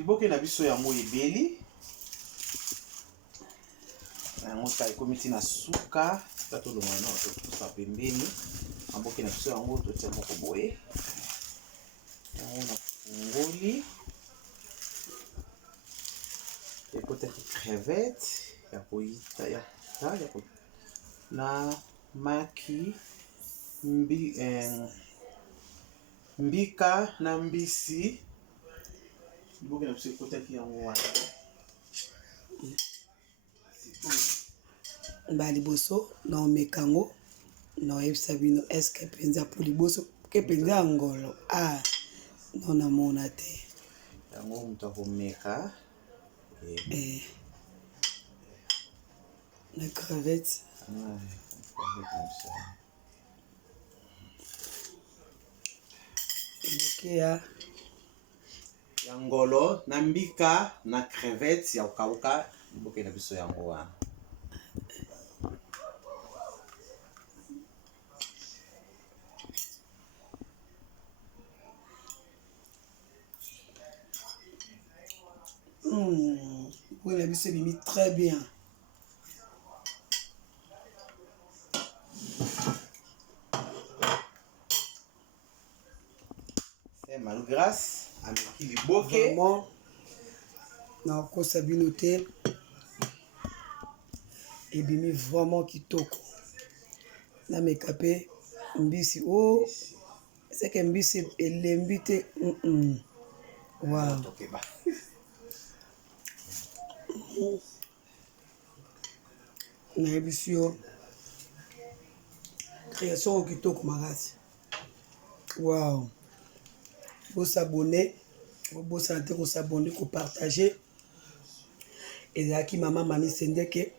liboke na biso yango ebeli yango kai komiti na suka tato lo mwana to sa pembeni amboke na biso yango to tia moko boye yango na fungoli et peut-être crevette ya koita ya ta ya ko na maki mbika na mbisi liboke na biso ekotaki yango wana ba liboso na omekango na oyebisa bino eske penza pour liboso ke penza ngolo non namona te yango moto akomeka na crevette ya ngolo na mbika na crevette ya kokauka liboke na biso yango wana Oui, la bise bimi très bien. C'est malgrâce à Meki Liboke. Vraiment, na kosa bino te. Et bimi vraiment kitoko. Na mekape mbisi c'est que mbisi elembite. Wow. Okay, bah. nayebi yo création kitoko makasi. Wow. Vous s'abonner, vous santé ko s'abonner, ko partager. Ezaki mama mami sendeke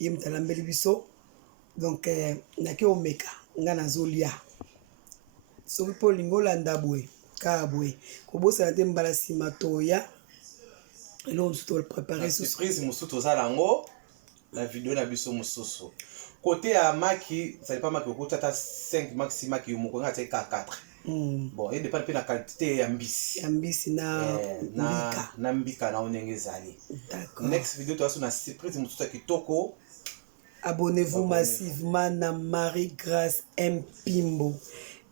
yem talambeli biso. Donc nake omeka nga nazolia. Soki po lingola ndabwe kabwe ko bosa santé mbala sima toya. Et là on se doit préparer surprise musuto zalango la vidéo na biso musoso. Côté à Maki, ça n'est pas Maki ko tata 5 maxima ki moko nga teka 4. Bon, et dépend de la quantité ya mbisi. Mbisi na mbika na onenge zali. D'accord. Next vidéo to aso na surprise musuto kitoko. Abonnez-vous massivement na Marie Grâce Mpimbo.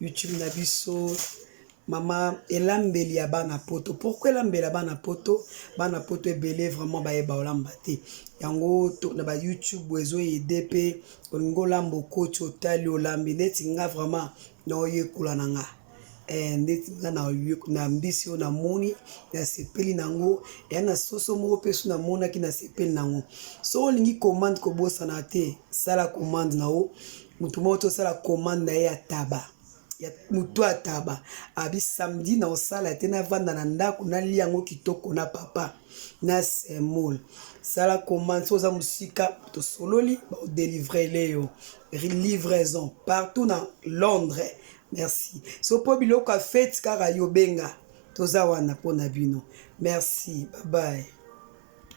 YouTube na biso. Maman elambeli ya bana poto. Pourquoi elambeli ya bana poto? Bana poto ebele vraiment ba yeba olamba te. Yango to na ba YouTube wezo EDP olingo lambo coach otali olambi neti nga vraiment na oyekula nanga. Neti nga na oyekula na mbisi na moni na sepeli nango ya na soso moko pesu na mona ki na sepeli nango. So olingi commande ko bosa na te sala commande na o mutu moto sala commande na ya taba. Ya mutu ataba abi samedi na osala te na vanda na ndako na liango kitoko na papa na semol sala commande soza musika to sololi ba délivrer leo livraison partout na Londres. Merci. So po biloko fête kaka yo benga toza wana pona bino. Merci. Bye bye.